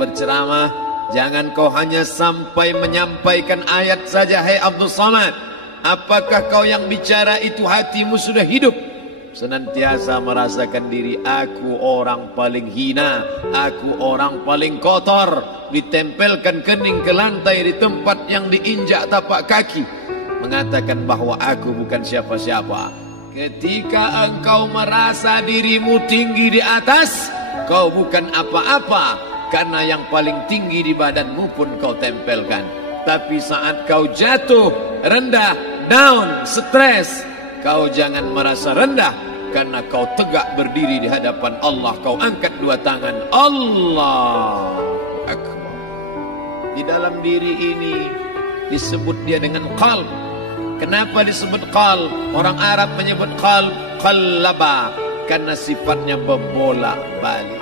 berceramah, jangan kau hanya sampai menyampaikan ayat saja. Hai Abdul Samad, apakah kau yang bicara itu hatimu sudah hidup? Senantiasa merasakan diri, aku orang paling hina, aku orang paling kotor, ditempelkan kening ke lantai di tempat yang diinjak tapak kaki, mengatakan bahwa aku bukan siapa-siapa. Ketika engkau merasa dirimu tinggi di atas, kau bukan apa-apa, karena yang paling tinggi di badanmu pun kau tempelkan. Tapi saat kau jatuh, rendah, down, stres, kau jangan merasa rendah, karena kau tegak berdiri di hadapan Allah. Kau angkat dua tangan, Allah Akbar. Di dalam diri ini disebut dia dengan qalb. Kenapa disebut qalb? Orang Arab menyebut qalb qallaba, karena sifatnya berbolak-balik.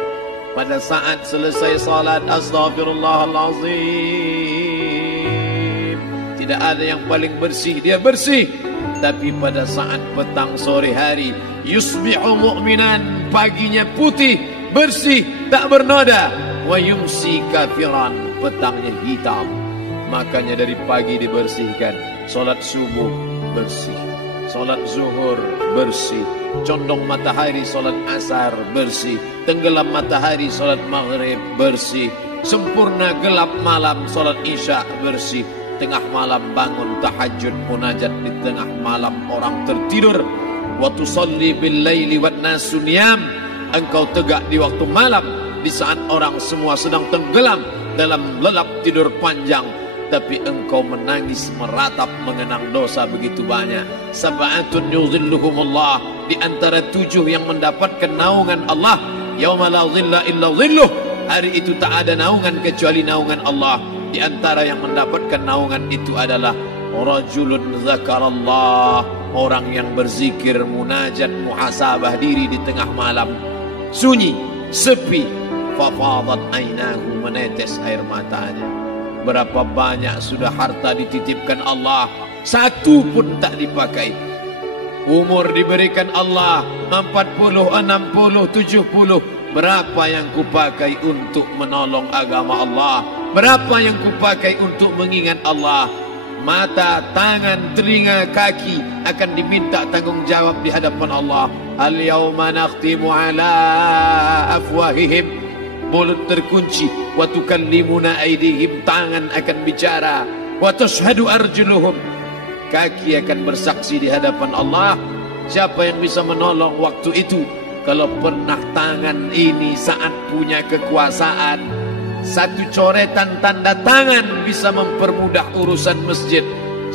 Pada saat selesai salat, astaghfirullahalazim, tidak ada yang paling bersih, dia bersih. Tapi pada saat petang sore hari, yusbihu mu'minan, paginya putih, bersih, tak bernoda. Wa yumsi kafiran, petangnya hitam. Makanya dari pagi dibersihkan. Solat subuh bersih, solat zuhur bersih, condong matahari solat asar bersih, tenggelam matahari solat maghrib bersih, sempurna gelap malam solat isya bersih, tengah malam bangun tahajud munajat, di tengah malam orang tertidur. Wa tusalli bil laili wan nasu niyam, engkau tegak di waktu malam, di saat orang semua sedang tenggelam dalam lelap tidur panjang, tapi engkau menangis meratap mengenang dosa begitu banyak. Sab'atun yuzilluhumullah, di antara 7 yang mendapatkan naungan Allah. Yauma la zilla illa zilluh, hari itu tak ada naungan kecuali naungan Allah. Di antara yang mendapatkan naungan itu adalah rajulun zakarallah, orang yang berzikir, munajat, muhasabah diri di tengah malam, sunyi, sepi, fafadat ainahu, menetes air matanya. Berapa banyak sudah harta dititipkan Allah, satu pun tak dipakai. Umur diberikan Allah 40, 60, 70. Berapa yang kupakai untuk menolong agama Allah? Berapa yang kupakai untuk mengingat Allah? Mata, tangan, telinga, kaki akan diminta tanggung jawab di hadapan Allah. Al-yawma nakhtimu ala afwahihim, mulut terkunci. Wa tukallimuna aydihim, tangan akan bicara. Wa tashhadu arjuluhum, kaki akan bersaksi di hadapan Allah. Siapa yang bisa menolong waktu itu? Kalau pernah tangan ini saat punya kekuasaan, satu coretan tanda tangan bisa mempermudah urusan masjid.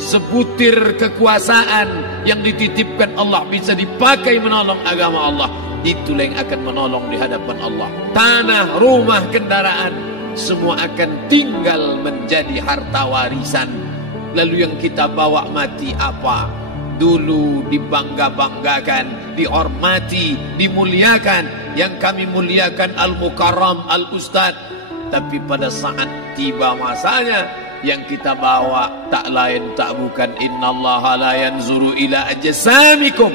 Sebutir kekuasaan yang dititipkan Allah bisa dipakai menolong agama Allah. Itulah yang akan menolong di hadapan Allah. Tanah, rumah, kendaraan, semua akan tinggal menjadi harta warisan. Lalu yang kita bawa mati apa? Dulu dibangga-banggakan, dihormati, dimuliakan. Yang kami muliakan Al-Mukarram, Al-Ustad. Tapi pada saat tiba masanya, yang kita bawa tak lain tak bukan innallaha la yanzuru ila ajsamikum.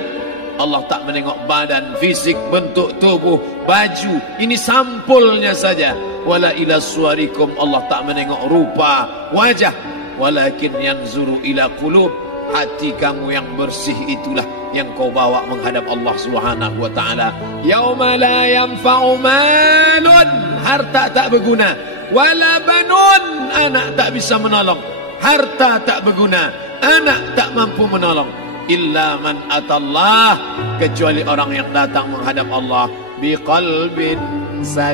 Allah tak menengok badan, fisik, bentuk tubuh, baju. Ini sampulnya saja. Wala ila suwarikum, Allah tak menengok rupa, wajah. Walakin yanzuru ila qulub, hati kamu yang bersih itulah yang kau bawa menghadap Allah Subhanahu wa taala. Yauma la yanfa'u malun, harta tak berguna. Wala banun, anak tak bisa menolong. Harta tak berguna, anak tak mampu menolong. Illa man atallah, kecuali orang yang datang menghadap Allah biqalbin salim,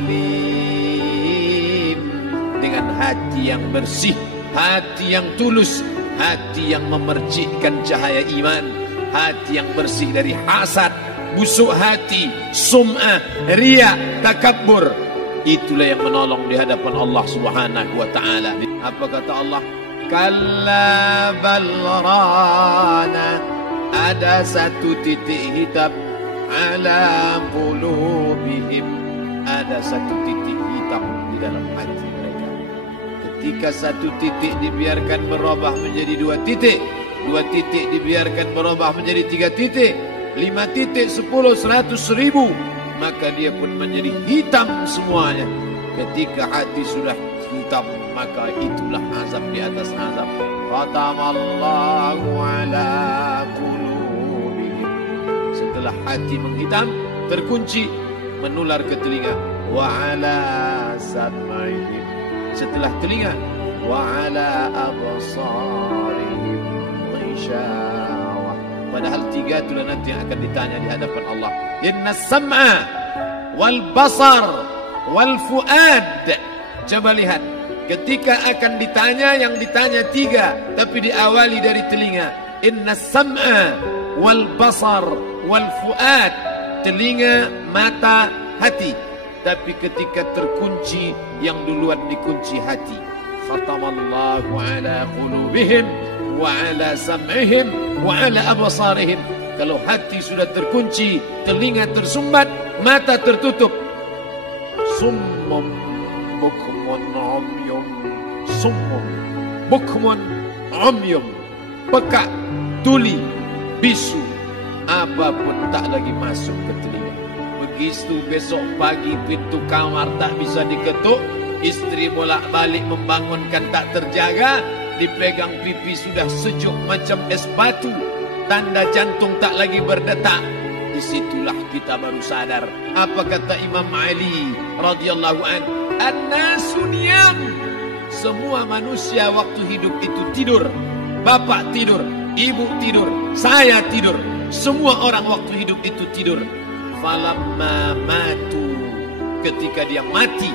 dengan hati yang bersih, hati yang tulus, hati yang memercikkan cahaya iman, hati yang bersih dari hasad, busuk hati, sum'ah, riya, takabbur. Itulah yang menolong di hadapan Allah Subhanahu wa taala. Apa kata Allah? Kalla bal rana, ada satu titik hitam, ala qulubihim, ada satu titik hitam di dalam hati mereka. Ketika satu titik dibiarkan berubah menjadi 2 titik, 2 titik dibiarkan berubah menjadi 3 titik, 5 titik, 10, 100, 1000, maka dia pun menjadi hitam semuanya. Ketika hati sudah hitam, maka itulah azab di atas azab. Khatamallahu ala qulubihim. Setelah hati menghitam, terkunci, menular ke telinga. Wa ala sam'ihim. Setelah telinga, wa ala absarihim ghishawah. Padahal tiga itulah nanti yang akan ditanya di hadapan Allah. Inna sam'a wal basar wal fuad. Coba lihat, ketika akan ditanya, yang ditanya tiga, tapi diawali dari telinga. Inna sam'a wal basar wal fuad. Telinga, mata, hati. Tapi ketika terkunci, yang duluan dikunci hati. Khatamallahu ala qulubihim wa ala sam'ihim wa ala absarihim. Kalau hati sudah terkunci, telinga tersumbat, mata tertutup. Summum bukmun umyum. Summum bukmun umyum. Pekak, tuli, bisu. Apapun tak lagi masuk ke telinga. Begitu besok pagi pintu kamar tak bisa diketuk, istri bolak-balik membangunkan tak terjaga, dipegang pipi sudah sejuk macam es batu, tanda jantung tak lagi berdetak. Disitulah kita baru sadar apa kata Imam Ali radhiyallahu anhu, an-nasu niyam. Semua manusia waktu hidup itu tidur. Bapak tidur, ibu tidur, saya tidur. Semua orang waktu hidup itu tidur. Falamma matu, ketika dia mati,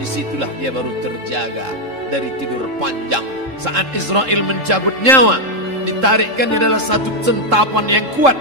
disitulah dia baru terjaga dari tidur panjang. Saat Israel mencabut nyawa, ditarikkan di dalam satu centapan yang kuat,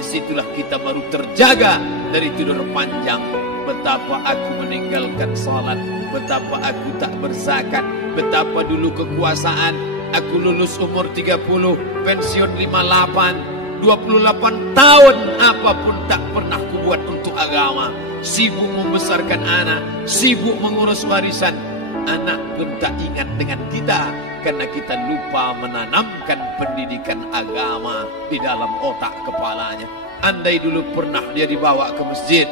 disitulah kita baru terjaga dari tidur panjang. Betapa aku meninggalkan salat, betapa aku tak berzakat, betapa dulu kekuasaan. Aku lulus umur 30, pensiun 58, 28 tahun, apapun tak pernah kubuat untuk agama. Sibuk membesarkan anak, sibuk mengurus warisan. Anak pun tak ingat dengan kita, karena kita lupa menanamkan pendidikan agama di dalam otak kepalanya. Andai dulu pernah dia dibawa ke masjid,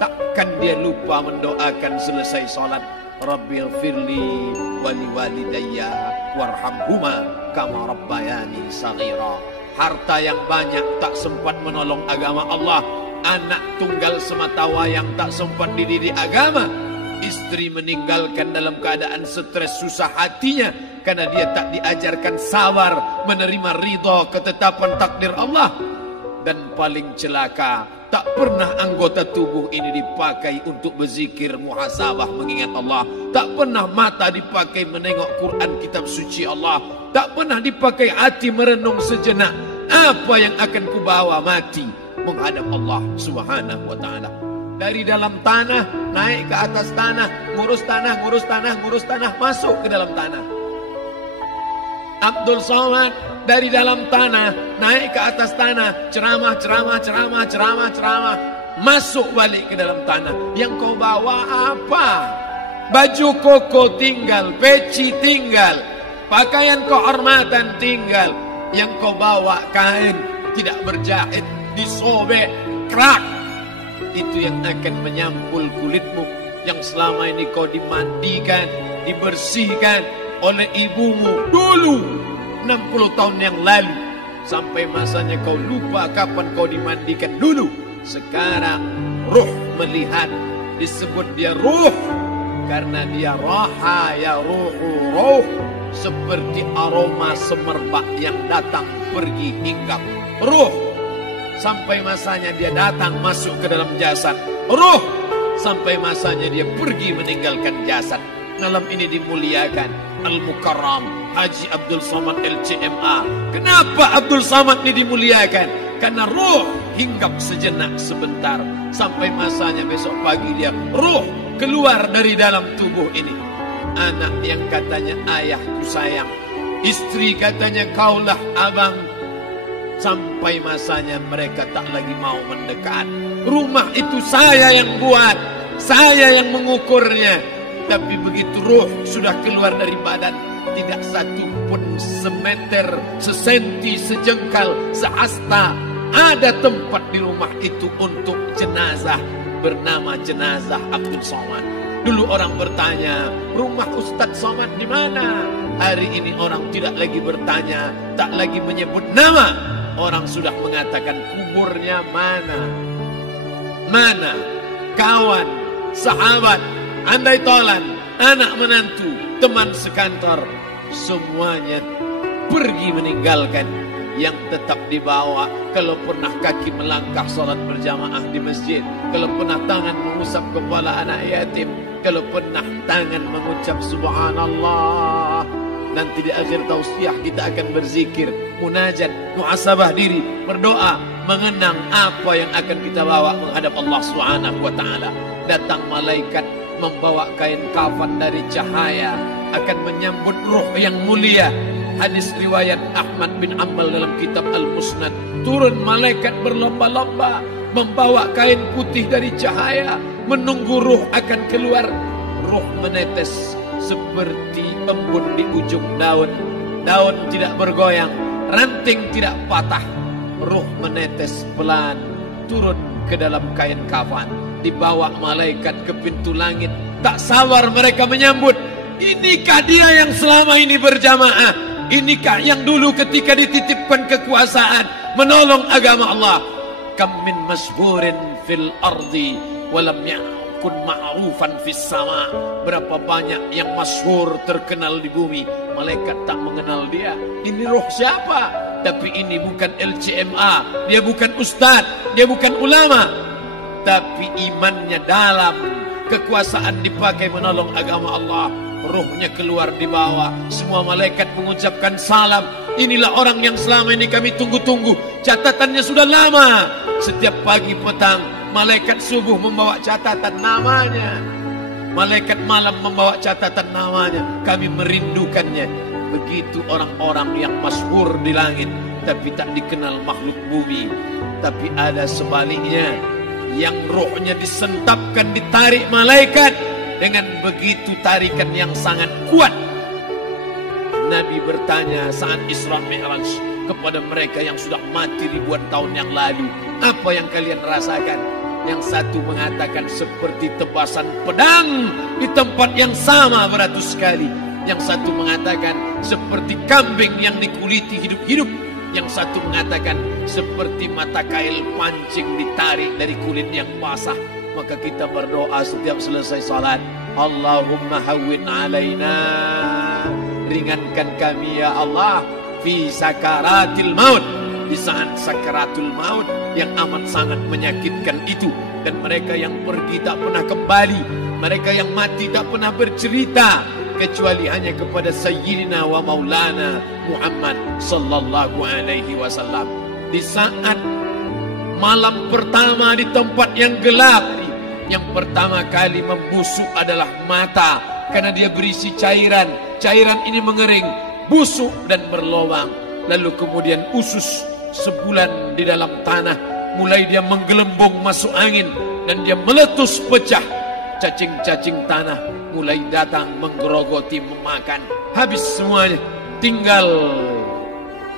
takkan dia lupa mendoakan selesai sholat, Rabbighfirli wali walidayya warhamhuma kama rabbayani saghira. Harta yang banyak tak sempat menolong agama Allah. Anak tunggal semata wayang tak sempat dididik agama. Istri meninggalkan dalam keadaan stres susah hatinya karena dia tak diajarkan sabar menerima ridha ketetapan takdir Allah. Dan paling celaka, tak pernah anggota tubuh ini dipakai untuk berzikir, muhasabah, mengingat Allah. Tak pernah mata dipakai menengok Quran, kitab suci Allah. Tak pernah dipakai hati merenung sejenak. Apa yang akan kubawa mati menghadap Allah subhanahu wa ta'ala. Dari dalam tanah, naik ke atas tanah, ngurus tanah, ngurus tanah, ngurus tanah, masuk ke dalam tanah. Abdul Somad dari dalam tanah, naik ke atas tanah, ceramah, ceramah, ceramah, ceramah, ceramah, masuk balik ke dalam tanah. Yang kau bawa apa? Baju koko tinggal, peci tinggal, pakaian kehormatan tinggal. Yang kau bawa kain tidak berjahit, disobek, kerak. Itu yang akan menyampul kulitmu, yang selama ini kau dimandikan, dibersihkan oleh ibumu dulu 60 tahun yang lalu. Sampai masanya kau lupa kapan kau dimandikan dulu. Sekarang ruh melihat, disebut dia ruh karena dia raha ya ruhu ruh, seperti aroma semerbak yang datang pergi hinggap. Ruh sampai masanya dia datang masuk ke dalam jasad. Ruh sampai masanya dia pergi meninggalkan jasad. Malam ini dimuliakan Al-Mukarram Haji Abdul Somad LCMA. Kenapa Abdul Somad ini dimuliakan? Karena ruh hinggap sejenak sebentar, sampai masanya besok pagi dia ruh keluar dari dalam tubuh ini. Anak yang katanya ayahku sayang, istri katanya kaulah abang, sampai masanya mereka tak lagi mau mendekat. Rumah itu saya yang buat, saya yang mengukurnya. Tapi begitu ruh sudah keluar dari badan, tidak satu pun semeter, sesenti, sejengkal, sehasta ada tempat di rumah itu untuk jenazah bernama jenazah Abdul Somad. Dulu orang bertanya, rumah Ustadz Somad di mana? Hari ini orang tidak lagi bertanya, tak lagi menyebut nama. Orang sudah mengatakan kuburnya mana. Mana? Kawan, sahabat, andai tolan, anak menantu, teman sekantor, semuanya pergi meninggalkan. Yang tetap dibawa, kalau pernah kaki melangkah sholat berjamaah di masjid, kalau pernah tangan mengusap kepala anak yatim, kalau pernah tangan mengucap subhanallah. Nanti di akhir tausiah kita akan berzikir, munajat, muhasabah diri, berdoa, mengenang apa yang akan kita bawa menghadap Allah Subhanahu wa taala. Datang malaikat membawa kain kafan dari cahaya, akan menyambut ruh yang mulia. Hadis riwayat Ahmad bin Ambal dalam kitab Al-Musnad. Turun malaikat berlomba-lomba membawa kain putih dari cahaya, menunggu ruh akan keluar. Ruh menetes seperti embun di ujung daun. Daun tidak bergoyang, ranting tidak patah. Ruh menetes pelan turun ke dalam kain kafan, dibawa malaikat ke pintu langit. Tak sabar mereka menyambut. Inikah dia yang selama ini berjamaah? Inikah yang dulu ketika dititipkan kekuasaan menolong agama Allah? Kam min masyhurin fil ardi walam yakun ma'rufan fis sama. Berapa banyak yang masyhur terkenal di bumi, malaikat tak mengenal dia. Ini roh siapa? Tapi ini bukan LCMA, dia bukan ustaz, dia bukan ulama, tapi imannya dalam. Kekuasaan dipakai menolong agama Allah. Ruhnya keluar di bawah. Semua malaikat mengucapkan salam. Inilah orang yang selama ini kami tunggu-tunggu. Catatannya sudah lama. Setiap pagi petang malaikat subuh membawa catatan namanya, malaikat malam membawa catatan namanya. Kami merindukannya. Begitu orang-orang yang masyhur di langit tapi tak dikenal makhluk bumi. Tapi ada sebaliknya, yang rohnya disentapkan, ditarik malaikat dengan begitu tarikan yang sangat kuat. Nabi bertanya saat Isra Mi'raj kepada mereka yang sudah mati ribuan tahun yang lalu, apa yang kalian rasakan? Yang satu mengatakan seperti tebasan pedang di tempat yang sama beratus kali. Yang satu mengatakan seperti kambing yang dikuliti hidup-hidup. Yang satu mengatakan seperti mata kail pancing ditarik dari kulit yang basah. Maka kita berdoa setiap selesai salat, Allahumma hawwin alaina, ringankan kami ya Allah, fi sakaratil maut, di saat sakaratul maut yang amat sangat menyakitkan itu. Dan mereka yang pergi tak pernah kembali, mereka yang mati tak pernah bercerita, kecuali hanya kepada Sayyidina wa Maulana Muhammad sallallahu alaihi wasallam. Di saat malam pertama di tempat yang gelap, yang pertama kali membusuk adalah mata, karena dia berisi cairan. Cairan ini mengering, busuk dan berlubang. Lalu kemudian usus sebulan di dalam tanah, mulai dia menggelembung masuk angin dan dia meletus pecah. Cacing-cacing tanah mulai datang menggerogoti, memakan. Habis semuanya, tinggal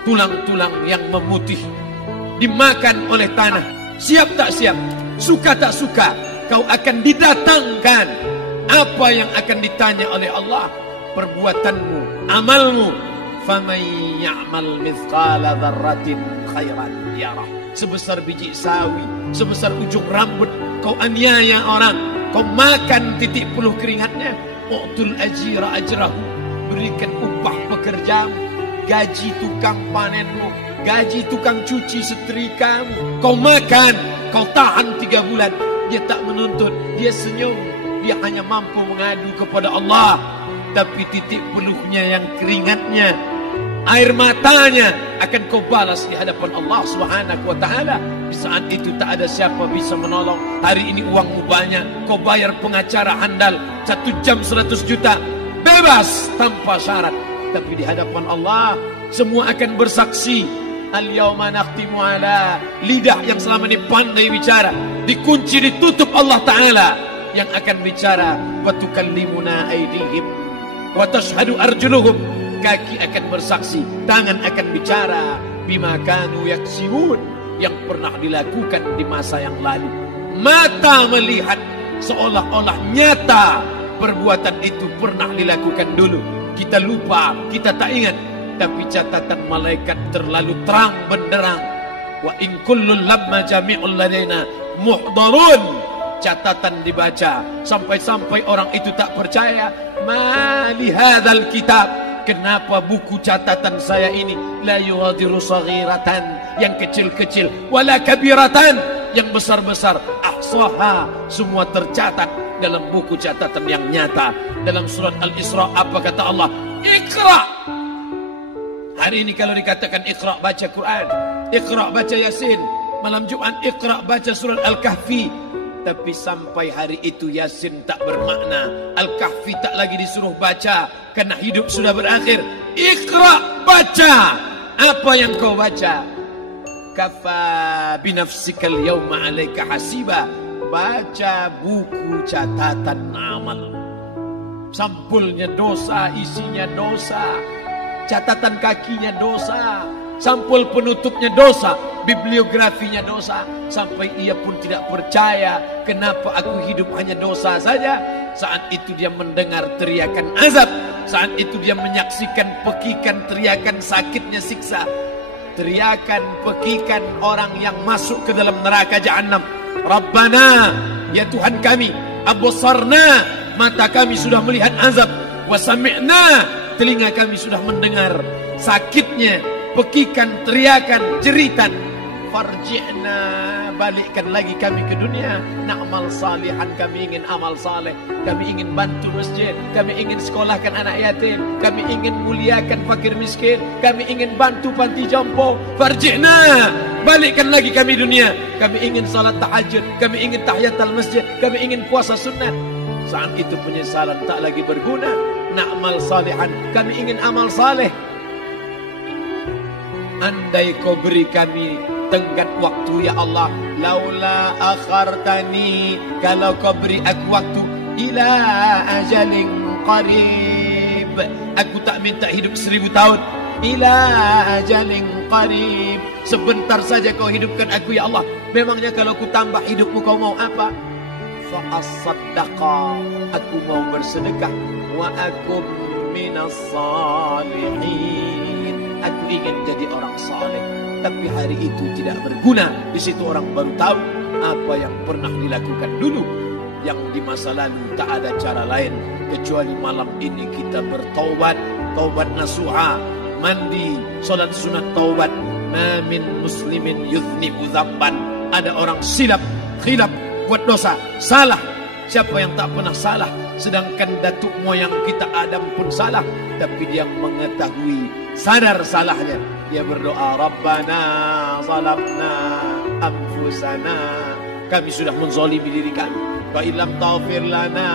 tulang-tulang yang memutih dimakan oleh tanah. Siap tak siap, suka tak suka, kau akan didatangkan. Apa yang akan ditanya oleh Allah? Perbuatanmu, amalmu. Faman ya'mal mithqala dzarratin khairan yarah. Sebesar biji sawi, sebesar ujung rambut, kau aniaya orang, kau makan titik puluh keringatnya. U'tul ajira ajrahu, berikan upah pekerjamu, gaji tukang panenmu, gaji tukang cuci setrikamu. Kau makan, kau tahan 3 bulan. Dia tak menuntut, dia senyum. Dia hanya mampu mengadu kepada Allah. Tapi titik peluhnya yang keringatnya, air matanya akan kau balas di hadapan Allah Subhanahu wa ta'ala. Di saat itu tak ada siapa bisa menolong. Hari ini uangmu banyak, kau bayar pengacara handal 1 jam 100 juta, bebas tanpa syarat. Tapi di hadapan Allah semua akan bersaksi. Al-yawma nakhtimu ala, lidah yang selama ini pandai bicara dikunci, ditutup Allah Ta'ala yang akan bicara. Wa tukallimuna aydihim wa tashhadu arjuluhum, kaki akan bersaksi, tangan akan bicara. Bima kanu yaksibun, yang pernah dilakukan di masa yang lalu. Mata melihat seolah-olah nyata perbuatan itu pernah dilakukan dulu. Kita lupa, kita tak ingat. Tapi catatan malaikat terlalu terang benderang. Wa in kullun lamma jami'ul ladaina muhdarun. Catatan dibaca sampai-sampai orang itu tak percaya. Ma li hadzal kitab, kenapa buku catatan saya ini la yughadiru saghiratan, yang kecil-kecil, wala kabiratan, yang besar-besar, ahsaha, semua tercatat dalam buku catatan yang nyata. Dalam surat Al-Isra apa kata Allah? Iqra. Hari ini kalau dikatakan Iqra baca Quran, Iqra baca Yasin, malam Jumat Iqra baca surat Al-Kahfi. Tapi sampai hari itu Yasin tak bermakna, Al-Kahfi tak lagi disuruh baca, karena hidup sudah berakhir. Iqra, baca. Apa yang kau baca? Kafa binafsikal yawma alaika hasiba. Baca buku catatan amal. Sampulnya dosa, isinya dosa. Catatan kakinya dosa. Sampul penutupnya dosa, bibliografinya dosa. Sampai ia pun tidak percaya, kenapa aku hidup hanya dosa saja. Saat itu dia mendengar teriakan azab. Saat itu dia menyaksikan pekikan teriakan sakitnya siksa. Teriakan pekikan orang yang masuk ke dalam neraka Jahannam. Rabbana, ya Tuhan kami, absarna, mata kami sudah melihat azab. Wa sami'na, telinga kami sudah mendengar sakitnya pekikan, teriakan, jeritan. Farji'na, balikkan lagi kami ke dunia. Na'mal salihan, kami ingin amal saleh. Kami ingin bantu masjid. Kami ingin sekolahkan anak yatim. Kami ingin muliakan fakir miskin. Kami ingin bantu panti jompo. Farji'na, balikkan lagi kami dunia. Kami ingin salat tahajud. Kami ingin tahiyatul masjid. Kami ingin puasa sunnah. Saat itu penyesalan tak lagi berguna. Na'mal salihan, kami ingin amal saleh. Andai kau beri kami tenggat waktu ya Allah, laula akhartani, kalau kau beri aku waktu, ila ajalin qarib, aku tak minta hidup 1000 tahun, ila ajalin qarib, sebentar saja kau hidupkan aku ya Allah. Memangnya kalau ku tambah hidupmu kau mau apa? Fa as-saddaqa, aku mau bersedekah, wa akum minas salihin, aku ingin jadi orang saleh. Tapi hari itu tidak berguna. Di situ orang baru tahu apa yang pernah dilakukan dulu, yang di masa lalu tak ada cara lain kecuali malam ini kita bertaubat, taubat nasuha, mandi, salat sunat taubat. Ma min muslimin yudhnibu dzamban, ada orang silap, khilaf, buat dosa, salah. Siapa yang tak pernah salah? Sedangkan datuk moyang kita Adam pun salah, tapi dia mengetahui, sadar salahnya. Dia berdoa, Rabbana zalamna anfusana, kami sudah menzalimi diri kami. Fa illam taghfir lana,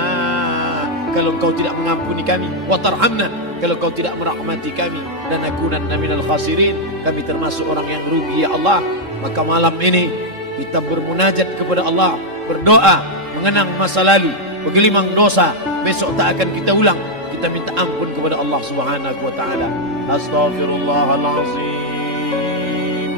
kalau kau tidak mengampuni kami, wa tarhamna, kalau kau tidak merahmati kami, dan nakunanna minal khasirin, kami termasuk orang yang rugi ya Allah. Maka malam ini kita bermunajat kepada Allah, berdoa, mengenang masa lalu, bergelimang dosa, besok tak akan kita ulang. Kita minta ampun kepada Allah Subhanahu wa taala. Astaghfirullahalazim.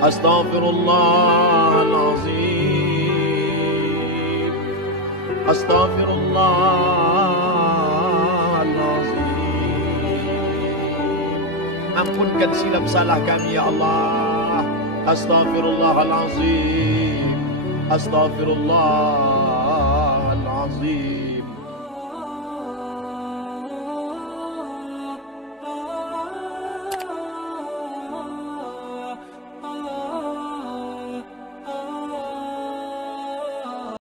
Astaghfirullahalazim. Astaghfirullahalazim. Ampunkan silap salah kami ya Allah. Astaghfirullahalazim. Astaghfirullah.